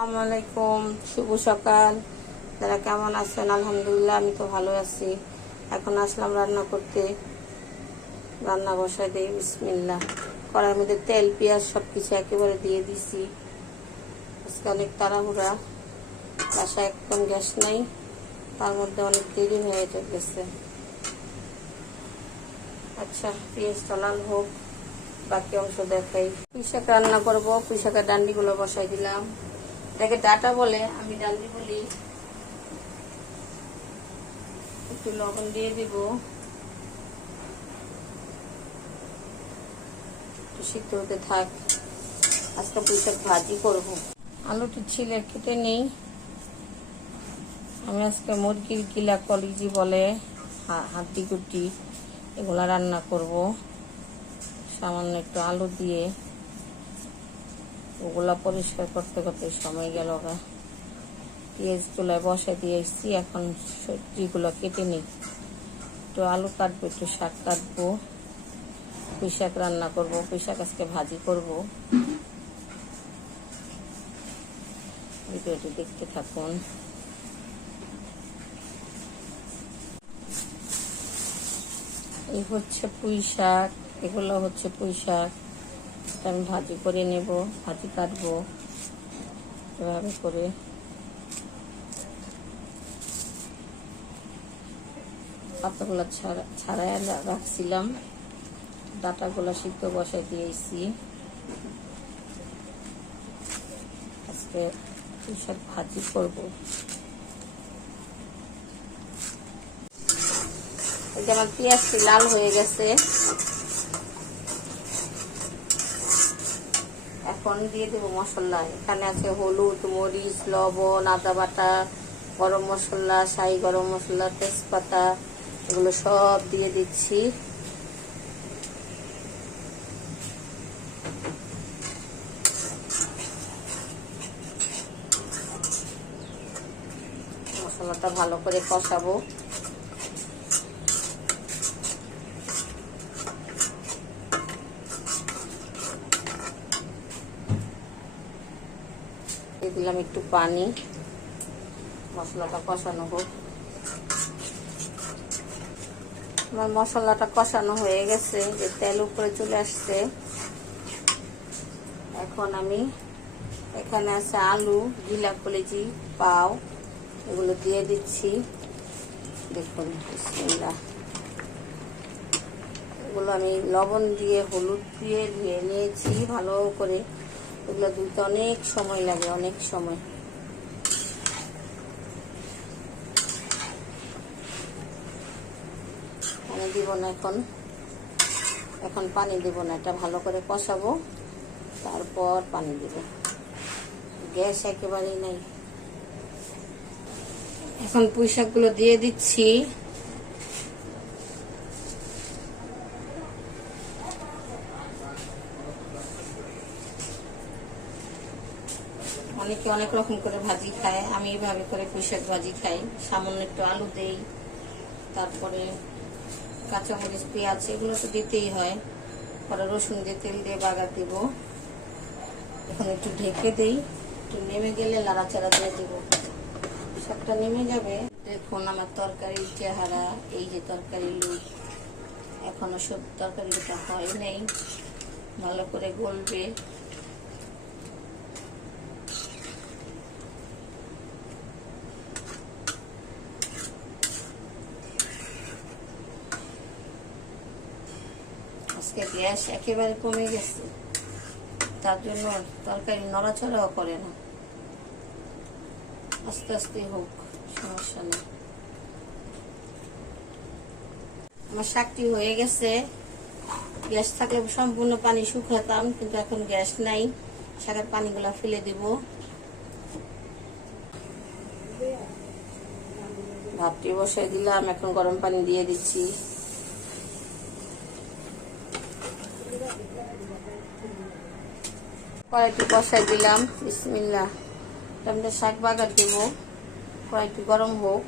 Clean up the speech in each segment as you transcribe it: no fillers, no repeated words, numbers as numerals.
আসসালামু আলাইকুম, শুভ সকাল। যারা কেমন আছেন? আলহামদুলিল্লাহ, আমি তো ভালো আছি। এখন আসলাম রান্না করতে। রান্না বসাই দিই, বিসমিল্লাহ। কড়াইয়ের মধ্যে তেল পেঁয়াজ সব কিছু একেবারে দিয়ে দিছি। আজকে অনেক তাড়াহুড়া, বাসায় একদম গ্যাস নাই, তার মধ্যে অনেক দেরি হয়ে গেছে। আচ্ছা, পেঁয়াজটা লাল হোক, বাকি অংশ দেখাই। পুঁই শাক রান্না করবো। পুঁই শাকের ডান্ডিগুলো বসাই দিলাম। এটাকে ডাটা বলে, আমি ডান্ডি বলি। একটু লবণ দিয়ে দিব, একটু সিদ্ধ হতে থাক। আজকে পুঁই শাক ভাজি করবো। আলুটি ছিলে কেটে নেই। আমি আজকে মুরগির গিলা কলিজি বলে, হাড্ডি গুটি, এগুলা রান্না করব। সামান্য একটু আলু দিয়ে ওগুলা পরিষ্কার করতে করতে সময় গেল। পেঁয়াজ চুলায় বসে দিয়ে এসছি, এখন সবজিগুলো কেটে নিই। একটু আলু কাটবো, একটু শাক কাটবো, পুঁই শাক রান্না করবো। পুঁই শাক আজকে ভাজি করবো। ভিডিওটি দেখতে থাকুন। এই হচ্ছে পুঁই শাক, এগুলো হচ্ছে পুঁই শাক। আমি ভাজি করে নেব, ভাজি কাটবো এভাবে করে। পাতাগুলো ছাড়াই রাখছিলাম, ডাটাগুলো সিদ্ধ বসাই দিয়েছি। আজকে পুঁই শাক ভাজি করবো। আমার পেঁয়াজটি লাল হয়ে গেছে, এখন দিয়ে দেবো মশলা। এখানে আছে হলুদ, মরিচ, লবণ, আদা বাটা, গরম মশলা, শাহি গরম মশলা, তেজপাতা, এগুলো সব দিয়ে দিচ্ছি। মশলাটা ভালো করে কষাবো। দিয়ে দিলাম একটু পানি, মশলাটা কষানো হোক। আমার মশলাটা কষানো হয়ে গেছে, যে তেল উপরে চলে আসছে। এখন আমি এখানে আছে আলু, গিলা কলিজি, পাও, এগুলো দিয়ে দিচ্ছি। দেখুন, বিসমিল্লাহ। এগুলো আমি লবণ দিয়ে হলুদ দিয়ে ধুয়ে নিয়েছি ভালো করে। এগুলো ধুতে অনেক সময় লাগে, অনেক সময়। পানি দিব না, এখন পানি দিব না। এটা ভালো করে কষাবো, তারপর পানি দিব। গ্যাস একেবারেই নাই। এখন পুঁই শাকগুলো দিয়ে দিচ্ছি। অনেকে অনেক রকম করে ভাজি খায়, আমি এইভাবে করে পুঁই শাক ভাজি খাই। সামান্য একটু আলু দেই, তারপরে কাঁচামরিচ, পেঁয়াজ, এগুলো তো দিতেই হয়। পরে রসুন দিয়ে তেল দিয়ে বাগার দিব। এখন একটু ঢেকে দিই, একটু নেমে গেলে নাড়াচাড়া দিয়ে দেবো। শাকটা নেমে যাবে। দেখুন আমার তরকারির চেহারা, এই যে তরকারি লুক। এখনো সব তরকারিটা হয় নাই, ভালো করে গলবে। আজকে গ্যাস একেবারে কমে গেছে, তার জন্য তরকারি নড়াচড়াও করে না। আস্তে আস্তে হোক, সমস্যা নেই। আমার শাকটি হয়ে গেছে। গ্যাস থাকলে সম্পূর্ণ পানি শুকাতাম, কিন্তু এখন গ্যাস নাই। শাকের পানিগুলা ফেলে দিব। ভাতটি বসাই দিলাম, এখন গরম পানি দিয়ে দিচ্ছি। কড়াইটি বসাই দিলাম, বিসমিল্লাহ। আমি শাক বাগার দেব, কড়াইটি গরম হোক।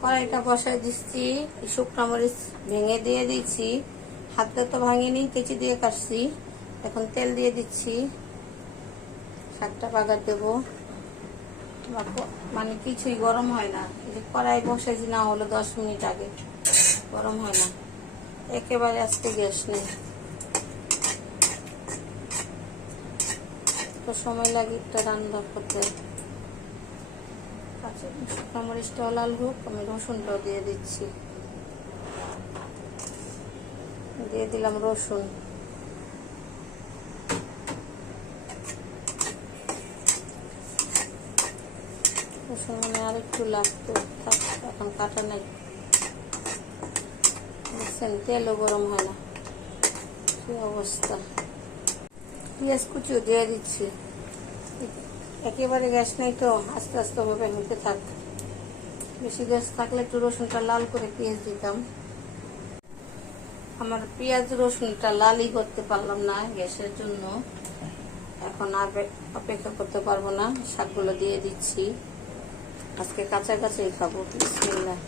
কড়াইটা বসাই দিচ্ছি, শুকনো মরিচ ভেঙে দিয়ে দিচ্ছি। হাতে তো ভাঙিনি, কেচি দিয়ে কাটছি। এখন তেল দিয়ে দিচ্ছি। শাকটা বাগার দেবো। মানে কিছুই গরম হয় না, যে কড়াই বসেছি না হলো 10 মিনিট আগে, গরম হয় না, একেবারে আজকে গ্যাস নেই, তো সময় লাগে একটা রান্না করতে। শুকনো মরিচটাও লাল হোক, আমি রসুনটাও দিয়ে দিচ্ছি, দিয়ে দিলাম রসুন। রসুন মানে আর একটু লাগতো, এখন কাটা নাই, দেখছেন তেলও গরম হয় না, কি অবস্থা। পেঁয়াজ কুচিও দিয়ে দিচ্ছি, একেবারে গ্যাস নেই তো, আস্তে আস্তে ভাবে হতে থাক। বেশি গ্যাস থাকলে একটু রসুনটা লাল করে পেঁয়াজ দিতাম। আমার পেঁয়াজ রসুনটা লালই করতে পারলাম না গ্যাসের জন্য, এখন আর অপেক্ষা করতে পারবো না, শাকগুলো দিয়ে দিচ্ছি, আজকে কাঁচা কাঁচাই খাবো। বিসমিল্লাহ।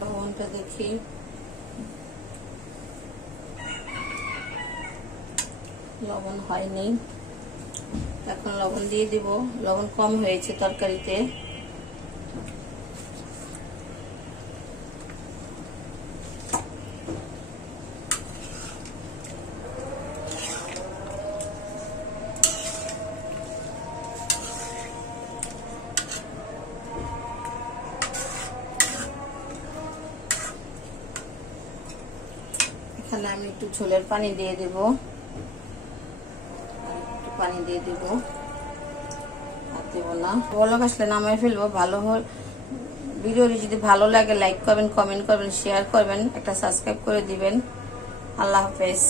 লবণটা দেখি, লবণ হয়নি, এখন লবণ দিয়ে দিব, লবণ কম হয়েছে তরকারিতে। এখানে আমি একটু ঝোলের পানি দিয়ে দেব, পানি দিয়ে দিব, আর দেবো না, বলক আসলে নামাই ফেলবো। ভালো হল ভিডিওটি যদি ভালো লাগে লাইক করবেন, কমেন্ট করবেন, শেয়ার করবেন, একটা সাবস্ক্রাইব করে দিবেন। আল্লাহ হাফেজ।